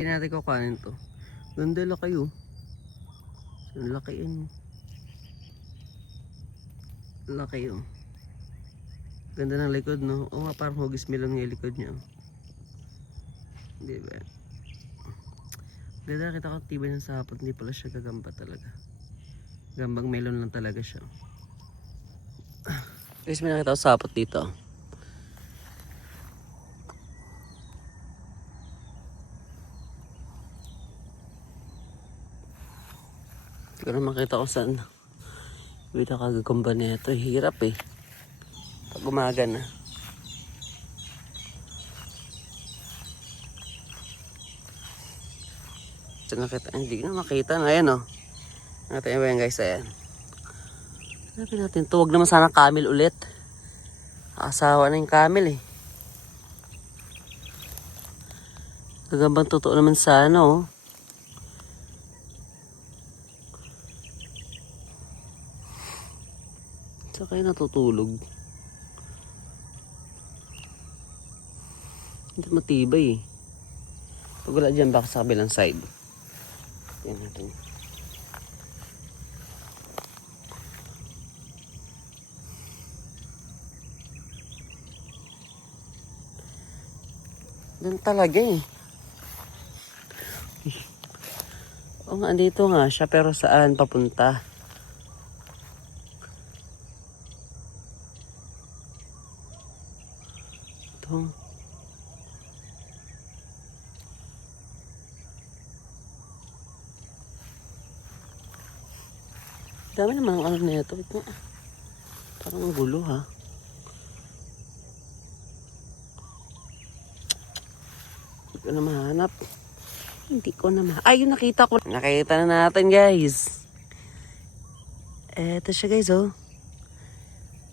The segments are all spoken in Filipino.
Hindi natin kukuhanin to. Ganda laki oh. Ang laki yun. Laki oh. Ganda ng likod no. Oo nga, parang hugis melon ng likod niya. Diba? Ganda, kita ko tibay ng sapot. Hindi pala siya gagamba talaga. Gambang melon lang talaga siya. Guys, may nakita ko sapot dito. Hindi ko na makita kung saan. Hindi nakagagamba na ito. Hirap eh. Pag umaga na. So, nakita, hindi na makita na. Ayan o. Nakita nyo ba yan guys? Ayan. Sabi natin, tuwag naman sana camel ulit. Asawa na yung camel eh. Gagambang totoo naman sana oh. Saan kayo natutulog? Hindi matibay eh. Pag wala dyan, baka sa kabilang side. Yan natin. Yan talaga eh. O nga, dito nga siya, pero saan papunta? Ito. Dami naman ang ano na ito. Parang ang gulo ha. Hindi ko na mahanap. Hindi ko na mahanap. Ay, yung nakita ko. Nakita na natin guys. Eto siya guys oh.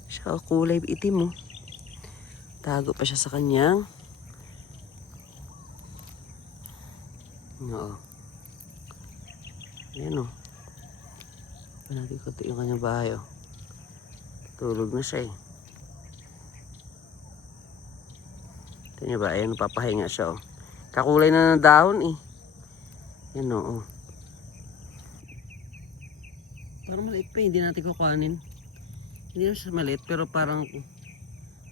Siya kulay itim oh. Tago pa siya sa kanyang. Oo. Ayan oh. Natin ko yung kanyang bahay oh. Tulog na siya eh. Ito niya ba? Ayan, papahinga siya oh. Kakulay na ng dahon eh. Yan oh. Parang maliit pa, hindi natin kukuhanin. Hindi na siya maliit pero parang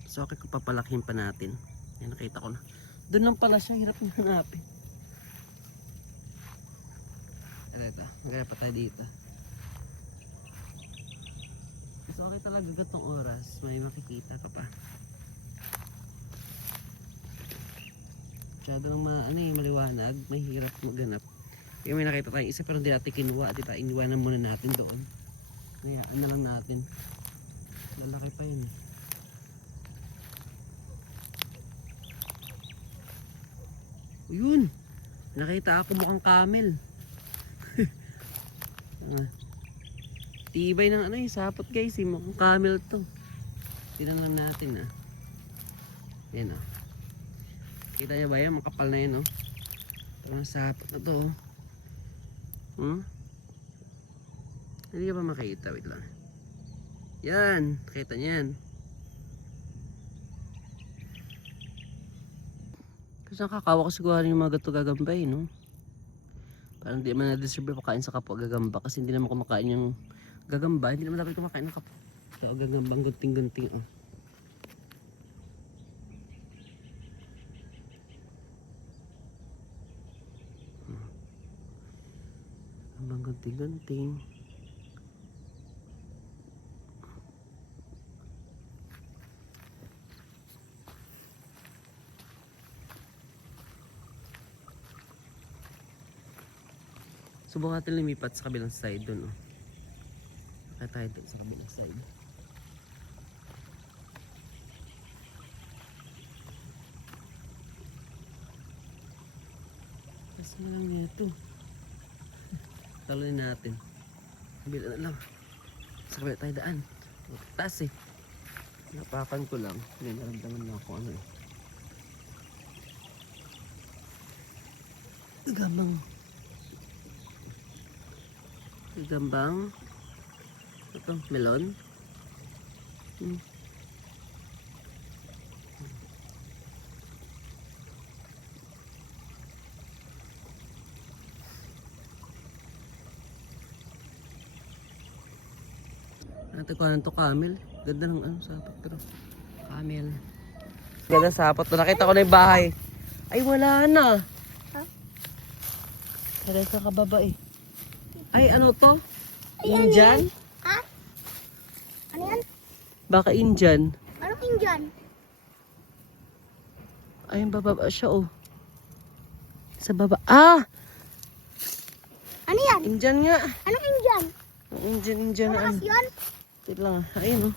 so okay kung papalakihin pa natin. Yan, nakita ko na. Doon lang pala siya, hirap na hanapin. Ito, magaya pa tayo dito. So okay talaga gatong oras, may makikita ka pa. Masyado lang maliwanag, mahirap maganap. Kaya may nakita tayong isa pero hindi natin kinuha, diba? Iniwanan muna natin doon. Hayaan na lang natin. Lalaki pa yun. Yun! Nakita ako mukhang camel. Tibay ng ano yung sapot guys, mukhang camel to. Tingnan lang natin ah. Yan ah. Kita niya ba yan? Makapal na yun oh. Ito ang sapot na to oh. Hindi ka ba makita? Wait lang. Yan, kita niyan. Kasi nakakawa ko siguro yung mga gato gagambay no. Parang hindi man na-deserve pakain sa kapwa gagamba kasi hindi naman kumakain yung gagamba, hindi naman dapat kumakain ng kapwa. So gagambang gunting-gunting oh. Gagambang gunting-gunting. Subukan natin lumipat sa kabilang side dun oh. Kaya tayo dun sa kabilang side. Kasi na lang ito. Talunin natin. Kabila na lang. Sa kabila tayo daan. Taas eh. Napakan ko lang. May naramdaman na ako ano eh. Gambang. Ito, melon. Ate ko to camel. Ganda ng ano sapat pero camel. Ganda sapat. Nakita ko na yung bahay. Ay wala na. Ha? Wala sa kababa eh. Ay ano to? Indian? Ha? Ano yan? Baka Indian. Anong Indian? Ay bababa siya oh. Sa baba. Ah! Ano yan? Indian nga. Anong Indian? Indian na ano. Malakas yan? Wait lang ah. Ayun oh.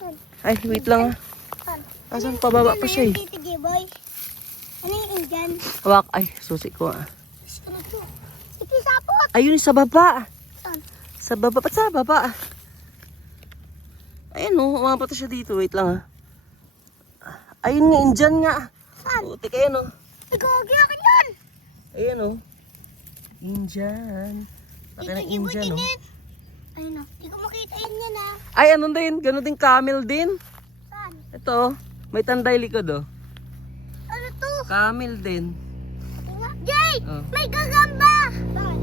Saan? Ay wait lang ah. Saan? Asan pababa pa siya eh. Tito G-boy. Ano yung Indian? Hawak. Ay susi ko ah. Ano to? Ito sapot. Ayun sa baba. Saan? Sa baba. Ba't sa baba? Ayun oh. Umabot na siya dito. Wait lang ah. Ayun nga. Indian nga. Saan? Puti kayo no. Ikaw, akin yan. Ayan oh. Indian. Laki ng Indian oh. tingin. Ayun na. Hindi ko makita yun yan ah. Ay ano din. Ganon din camel din. Saan? Ito. May tanday likod oh. Ano to? Camel din. Tinga. Jay! Oh. May gagamba! Saan?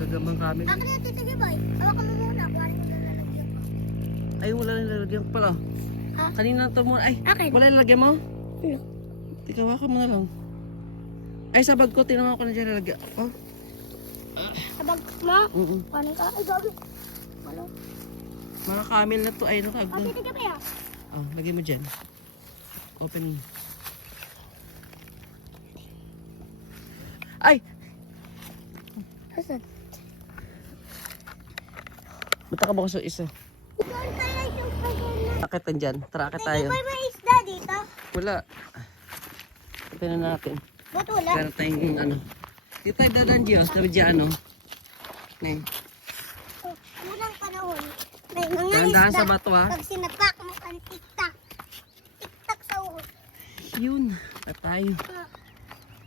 Gagambang camel. Akin na, Tito G-boy. Hawakan mo muna. Kuhanin ko na lalagyan ko. Ay wala nang lalagyan ko pala. Ha? Kanina to mo. Ay Akin. wala nang lalagyan mo? Ano? Tikawa ka mo na lang. Ay sa bag ko. Tinanong ko na dyan lalagyan. Oh. Sabag mo? Mm. Kuhanin ka. Ay, gabi. Ano? Mga camel na to. Ay no Ah, kagdo. Tito G-boy ah. Oh, lagay mo dyan. Open mo. Ay! Asan? Ba't ka bukas yung isa? Doon kaya yung pagkana. Akitan dyan. Tara, akit Tito tayo. G-boy, may isda dito. Wala. Tignan natin. Ba't wala? Pero tayong ano. Dito tayo dadan Diyos. Sabi dyan ano. Nay. Oh, unang panahon, may mga Dahan-dahan isda. sa bato ha. Pag sinapak mo ang tiktak. Tiktak sa uhod. Yun. At tayo.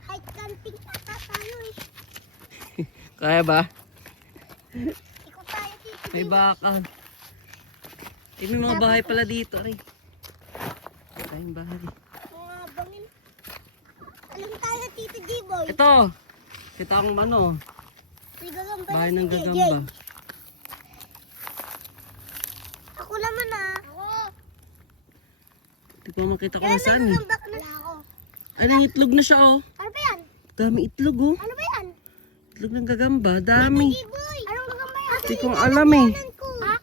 Ay, camping ata tayo eh. Kaya ba? Ikaw tayo dito. May baka. Eh, may mga bahay pala dito. Aray. Tayong bahay. Mga bangin. Alam tayo Tito G-boy. Ito. Kita akong ano. May gagamba Bahay na ng si JJ. gagamba. Ako naman ah. Ako. Hindi ko makita kung Kaya nasaan eh. nagagamba ka na. Wala ako. Ano yung itlog na siya oh. Ano ba yan? Dami itlog oh. Ano ba yan? Itlog ng gagamba. Dami. G-boy. Anong gagamba yan? Hindi ko alam eh. Ko. Ha?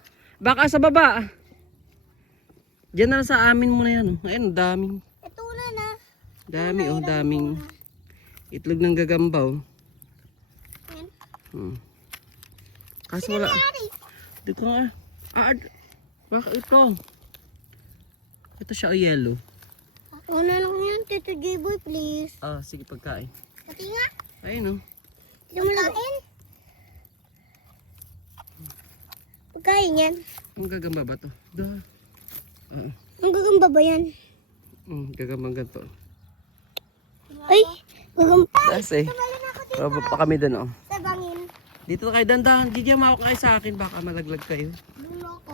Baka sa baba. Diyan na lang sa amin muna yan oh. Ayun, daming. Ito na. Dami oh, daming. Itlog ng gagamba oh. Ayan. Hmm. Kaso wala. Nangyari. Hindi ko nga. Baka ito. Ito siya o yellow. Ako na lang yan, Tito J-boy, please. Ah, sige pagkain. Pati nga. Ayun oh. Hindi mo kain. Pagkain yan. Ang gagamba ba to? Ang gagamba ba yan? Gagambang ganito. Ay, gagamba. Kasi, Sabay na ako dito. baba pa kami dun oh. Sa bangin. Dito kayo dandahan. Gigi, mawak kayo sa akin. Baka malaglag kayo. Dulo ako.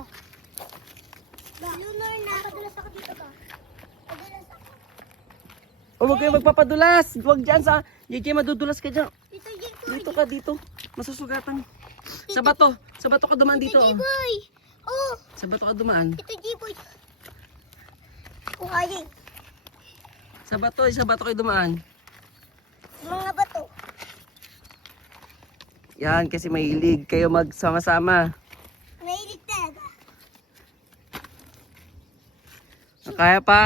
Lunar na. Padulas ako dito ba? Padulas ako. O huwag kayo magpapadulas. Huwag dyan sa... Gigi, madudulas ka dyan. Tito J-boy. Dito ka, dito. Masusugatan. Sa bato. Sa bato ka dumaan dito oh. J-boy. Oh, Sa bato ka dumaan. Tito J-boy. Kaya Sa bato kayo dumaan. mga bato. Yan, kasi mahilig kayo magsama-sama. Mahilig talaga. Kaya pa?